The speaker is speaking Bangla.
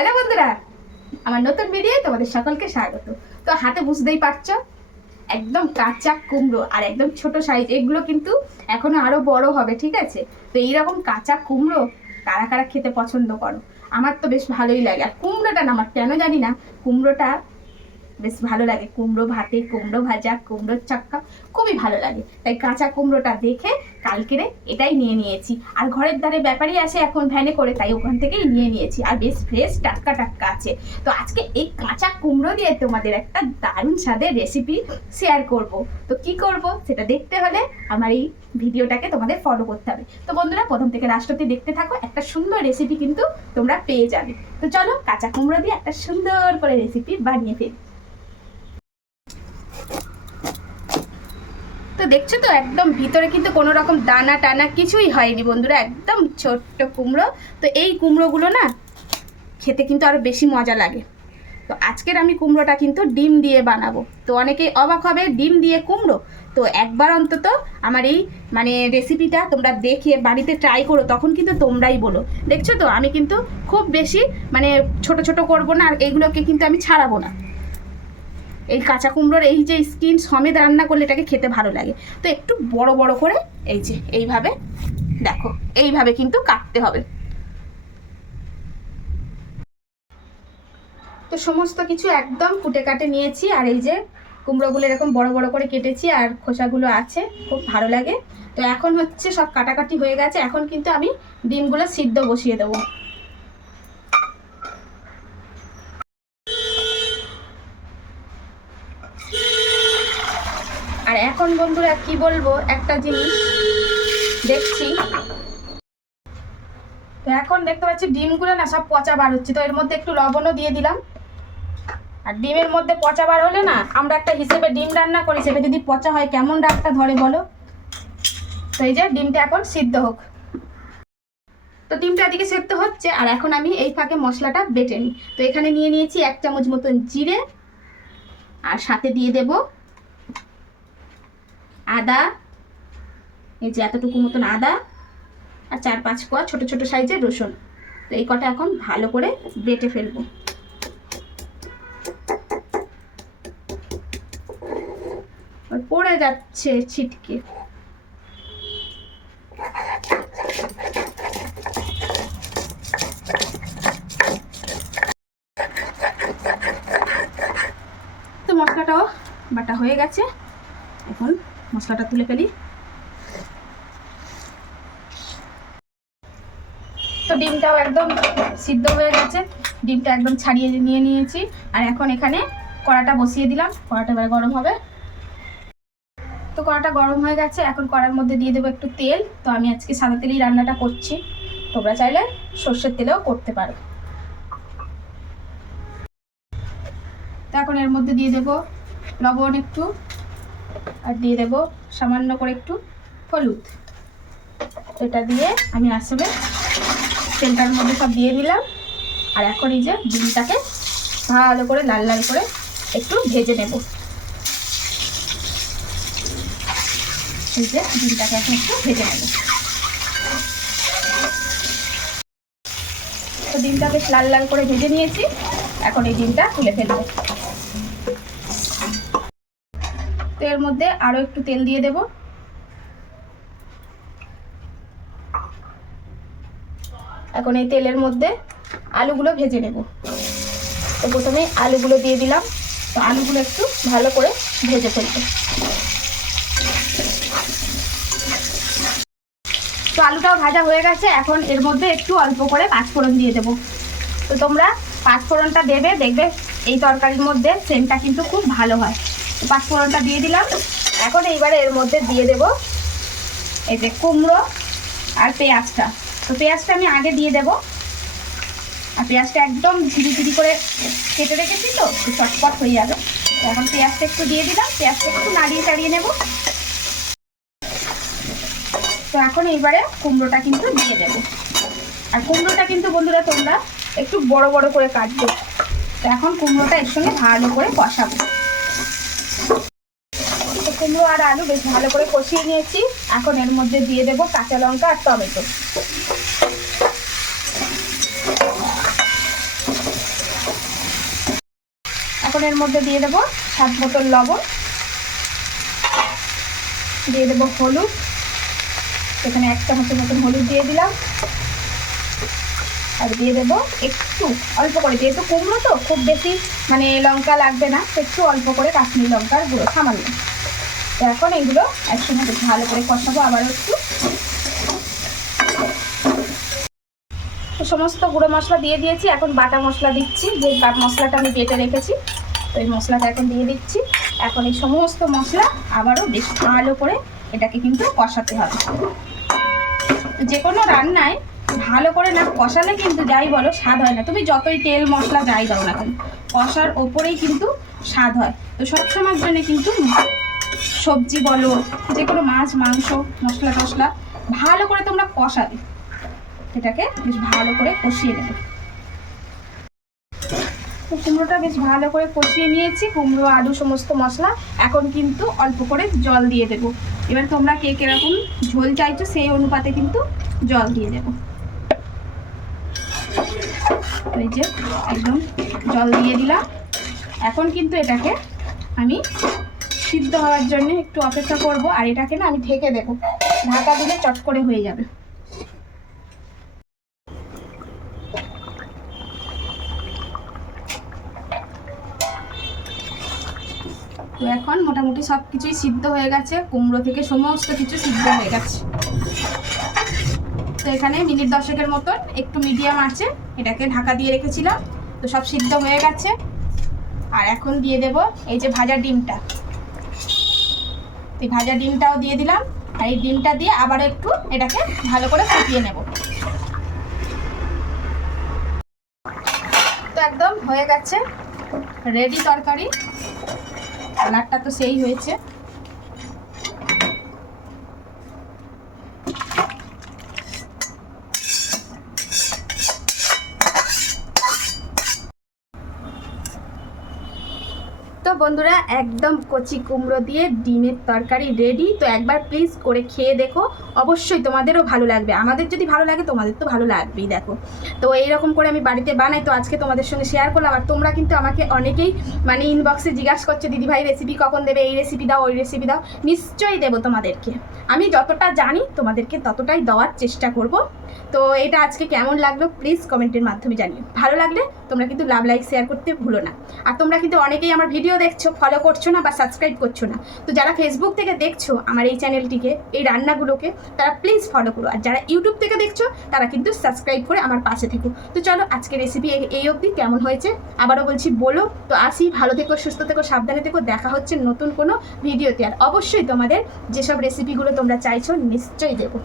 হ্যালো বন্ধুরা, আমার নতুন ভিডিও তোমাদের সকলকে স্বাগত। তো হাতে বুঝতেই পারছ, একদম কাঁচা কুমড়ো আর একদম ছোট সাইজ এগুলো কিন্তু এখনও আরও বড় হবে, ঠিক আছে? তো এইরকম কাঁচা কুমড়ো কারা কারা খেতে পছন্দ করো? আমার তো বেশ ভালোই লাগে। আর কুমড়োটা না, আমার কেন জানি না, কুমড়োটা বেশ ভালো লাগে। কুমড়ো ভাতে কুমড়ো ভাজা, কুমড়োর চক্কা খুবই ভালো লাগে। তাই কাঁচা কুমড়োটা দেখে কালকেরে এটাই নিয়ে নিয়েছি। আর ঘরের ধারে ব্যাপারই আসে এখন ভ্যানে করে তাই ওখান থেকেই নিয়ে নিয়েছি। আর বেশ ফ্রেশ টাটকা টাটকা আছে। তো আজকে এই কাঁচা কুমড়ো দিয়ে তোমাদের একটা দারুণ স্বাদের রেসিপি শেয়ার করব। তো কি করব সেটা দেখতে হলে আমার এই ভিডিওটাকে তোমাদের ফলো করতে হবে। তো বন্ধুরা, প্রথম থেকে রাষ্ট্রটি দেখতে থাকো, একটা সুন্দর রেসিপি কিন্তু তোমরা পেয়ে যাবে। তো চলো কাঁচা কুমড়ো দিয়ে একটা সুন্দর করে রেসিপি বানিয়ে ফেলি। তো দেখছ তো, একদম ভিতরে কিন্তু কোনো রকম দানা টানা কিছুই হয়নি বন্ধুরা, একদম ছোট্ট কুমড়ো। তো এই কুমড়োগুলো না খেতে কিন্তু আরও বেশি মজা লাগে। তো আজকের আমি কুমড়োটা কিন্তু ডিম দিয়ে বানাবো। তো অনেকেই অবাক হবে, ডিম দিয়ে কুমড়ো? তো একবার অন্তত আমার এই মানে রেসিপিটা তোমরা দেখে বাড়িতে ট্রাই করো, তখন কিন্তু তোমরাই বলো। দেখছ তো, আমি কিন্তু খুব বেশি মানে ছোট ছোট করব না, আর এগুলোকে কিন্তু আমি ছাড়াবো না। এই কাঁচা কুমড়োর এই যে স্কিন সমেত রান্না করলে এটাকে খেতে ভালো লাগে। তো একটু বড় বড় করে এই যে এইভাবে দেখো, এইভাবে কিন্তু কাটতে হবে। তো সমস্ত কিছু একদম কুটে কাটে নিয়েছি, আর এই যে কুমড়োগুলো এরকম বড় বড় করে কেটেছি, আর খোসাগুলো আছে, খুব ভালো লাগে। তো এখন হচ্ছে সব কাটাকাটি হয়ে গেছে, এখন কিন্তু আমি ডিমগুলো সিদ্ধ বসিয়ে দেবো আর এখন বন্ধুরা কি বলব, একটা জিনিস দেখছি। তো এখন দেখতে পাচ্ছি ডিমগুলো না সব পচা বার হচ্ছে, তো এর মধ্যে একটু লবণও দিয়ে দিলাম। আর ডিমের মধ্যে পচা বার হলে না, আমরা একটা হিসেবে ডিম রান্না করি, সেটা যদি পচা হয়, কেমন ডাকটা ধরে বলো? তো এই যে ডিমটা এখন সিদ্ধ হোক। তো ডিমটা এদিকে সেদ্ধ হচ্ছে, আর এখন আমি এই ফাঁকে মশলাটা বেটে নিই। তো এখানে নিয়ে নিয়েছি এক চামচ মতন জিরে, আর সাথে দিয়ে দেব আদা, এই যে এতটুকু মতন আদা আর চার পাঁচ কোয়া ছোট ছোট সাইজের রসুন। তো এই কটা এখন ভালো করে বেটে ফেলব। পড়ে যাচ্ছে ছিটকে। তো মশলাটাও বাটা হয়ে গেছে। এখন মশলাটা তুলে ফেলি। তো ডিমটাও একদম সিদ্ধ হয়ে গেছে। ডিমটা একদম ছাড়িয়ে নিয়ে নিয়েছি। আর এখন এখানে কড়াটা বসিয়ে দিলাম। কড়াটা এবার গরম হবে। তো কড়াটা গরম হয়ে গেছে। এখন কড়ার মধ্যে দিয়ে দেবো একটু তেল। তো আমি আজকে সাদা তেলেই রান্নাটা করছি। তোমরা চাইলে সর্ষের তেলেও করতে পারো। তো এখন এর মধ্যে দিয়ে দেবো লবণ একটু। আর দিয়ে দেব সামান্য করে একটু হলুদ। এটা দিয়ে আমি আসবে তেলটার মধ্যে সব দিয়ে দিলাম। আর এখন এই যে ডিমটাকে ভালো করে লাল লাল করে একটু ভেজে নেব। এই যে ডিমটাকে এখন একটু ভেজে নেব। তো ডিমটা বেশ লাল লাল করে ভেজে নিয়েছি। এখন এই ডিমটা তুলে ফেলব তো এর মধ্যে আরও একটু তেল দিয়ে দেব। এখন এই তেলের মধ্যে আলুগুলো ভেজে নেব। তো প্রথমে আলুগুলো দিয়ে দিলাম। তো আলুগুলো একটু ভালো করে ভেজে ফেলব। তো আলুটাও ভাজা হয়ে গেছে। এখন এর মধ্যে একটু অল্প করে পাঁচফোড়ন দিয়ে দেবো। তো তোমরা পাঁচফোড়নটা দেবে, দেখবে এই তরকারির মধ্যে সেন্টটা কিন্তু খুব ভালো হয়। পাঁচফোড়নটা দিয়ে দিলাম। এখন এইবারে এর মধ্যে দিয়ে দেব এই যে কুমড়ো আর পেঁয়াজটা। তো পেঁয়াজটা আমি আগে দিয়ে দেব। আর পেঁয়াজটা একদম ঝিরি ঝিরি করে কেটে রেখেছি তো চটপট হয়ে যাবে। এখন পেঁয়াজটা একটু দিয়ে দিলাম, পেঁয়াজটা একটু নাড়িয়ে চাড়িয়ে নেব। তো এখন এইবারে কুমড়োটা কিন্তু দিয়ে দেব। আর কুমড়োটা কিন্তু বন্ধুরা তোমরা একটু বড় বড় করে কাটবে। তো এখন কুমড়োটা এর সঙ্গে ভালো করে কষাবো। কুমড়ো আর আলু বেশ ভালো করে কষিয়ে নিয়েছি। এখন এর মধ্যে দিয়ে দেবো কাঁচা লঙ্কা আর টমেটো। এখন এর মধ্যে দিয়ে দেবো সাত বোতল লবণ। দিয়ে দেবো হলুদ। সেখানে এক চামচের মতন হলুদ দিয়ে দিলাম। আর দিয়ে দেবো একটু অল্প করে, যেহেতু কুমড়ো তো, খুব বেশি মানে লঙ্কা লাগবে না, একটু অল্প করে কাশ্মীরি লঙ্কার গুঁড়ো, সামান্য। তো এখন এগুলো একসঙ্গে ভালো করে কষাবো আবার একটু। তো সমস্ত গুঁড়ো মশলা দিয়ে দিয়েছি, এখন বাটা মশলা দিচ্ছি, যে মশলাটা আমি বেটে রেখেছি, তো এই মশলাটা এখন দিয়ে দিচ্ছি। এখন এই সমস্ত মশলা আবারও বেশ ভালো করে এটাকে কিন্তু কষাতে হবে। যে কোনো রান্নায় ভালো করে না কষালে কিন্তু যাই বলো স্বাদ হয় না। তুমি যতই তেল মশলা যাই দাও না কেন, কষার ওপরেই কিন্তু স্বাদ হয়। তো সবসময়ের জন্য কিন্তু সবজি বলো যে কোনো মাছ, মাংস, মশলা টশলা ভালো করে তোমরা কষাবে। এটাকে বেশ ভালো করে কষিয়ে নেবে। কুমড়োটা বেশ ভালো করে কষিয়ে নিয়েছি, কুমড়ো, আলু, সমস্ত মশলা। এখন কিন্তু অল্প করে জল দিয়ে দেবো। এবার তোমরা কে কীরকম ঝোল চাইছো সেই অনুপাতে কিন্তু জল দিয়ে দেবো। এই যে একদম জল দিয়ে দিলাম। এখন কিন্তু এটাকে আমি সিদ্ধ হওয়ার জন্য একটু অপেক্ষা করব, আর এটাকে না আমি ঢেকে দেবো। ঢাকা দিলে চট করে হয়ে যাবে। তো এখন মোটামুটি সব কিছুই সিদ্ধ হয়ে গেছে, কুমড়ো থেকে সমস্ত কিছু সিদ্ধ হয়ে গেছে। তো এখানে মিনিট দশেকের মতন একটু মিডিয়াম আছে, এটাকে ঢাকা দিয়ে রেখেছিলাম, তো সব সিদ্ধ হয়ে গেছে। আর এখন দিয়ে দেব এই যে ভাজা ডিমটা। ভাজা ডিমটাও দিয়ে দিলাম। আর এই ডিমটা দিয়ে আবার একটু এটাকে ভালো করে ফুটিয়ে নেব। তো একদম হয়ে গেছে। রেডি তরকারি। কালারটা তো সেই হয়েছে। বন্ধুরা, একদম কচি কুমড়ো দিয়ে ডিমের তরকারি রেডি তো একবার প্লিজ করে খেয়ে দেখো। অবশ্যই তোমাদেরও ভালো লাগবে। আমাদের যদি ভালো লাগে, তোমাদের তো ভালো লাগবেই, দেখো। তো এইরকম করে আমি বাড়িতে বানাই। তো আজকে তোমাদের সঙ্গে শেয়ার করলাম। আর তোমরা কিন্তু আমাকে অনেকেই মানে ইনবক্সে জিজ্ঞাসা করছ দিদিভাই রেসিপি কখন দেবে? এই রেসিপি দাও, ওই রেসিপি দাও। নিশ্চয়ই দেবো তোমাদেরকে। আমি যতটা জানি, তোমাদেরকে ততটাই দেওয়ার চেষ্টা করব। তো এটা আজকে কেমন লাগল? প্লিজ কমেন্টের মাধ্যমে জানিও। ভালো লাগলে তোমরা কিন্তু লাভ লাইক শেয়ার করতে ভুলো না। আর তোমরা কিন্তু অনেকেই আমার ভিডিও দেখছ ফলো করছ না বা সাবস্ক্রাইব করছ না। তো যারা ফেসবুক থেকে দেখছ আমার এই চ্যানেলটিকে এই রান্নাগুলোকে, তারা প্লিজ ফলো করো। আর যারা ইউটিউব থেকে দেখছ, তারা কিন্তু সাবস্ক্রাইব করে আমার পাশে থেকো। তো চলো আজকে রেসিপি এই অবধি। কেমন হয়েছে? আবারও বলছি, বলো। তো আসি, ভালো থেকো, সুস্থ থেকো, সাবধানে থেকো। দেখা হচ্ছে নতুন কোনো ভিডিওতে আর অবশ্যই তোমাদের যেসব রেসিপিগুলো তোমরা চাইছো, নিশ্চয়ই দেবো।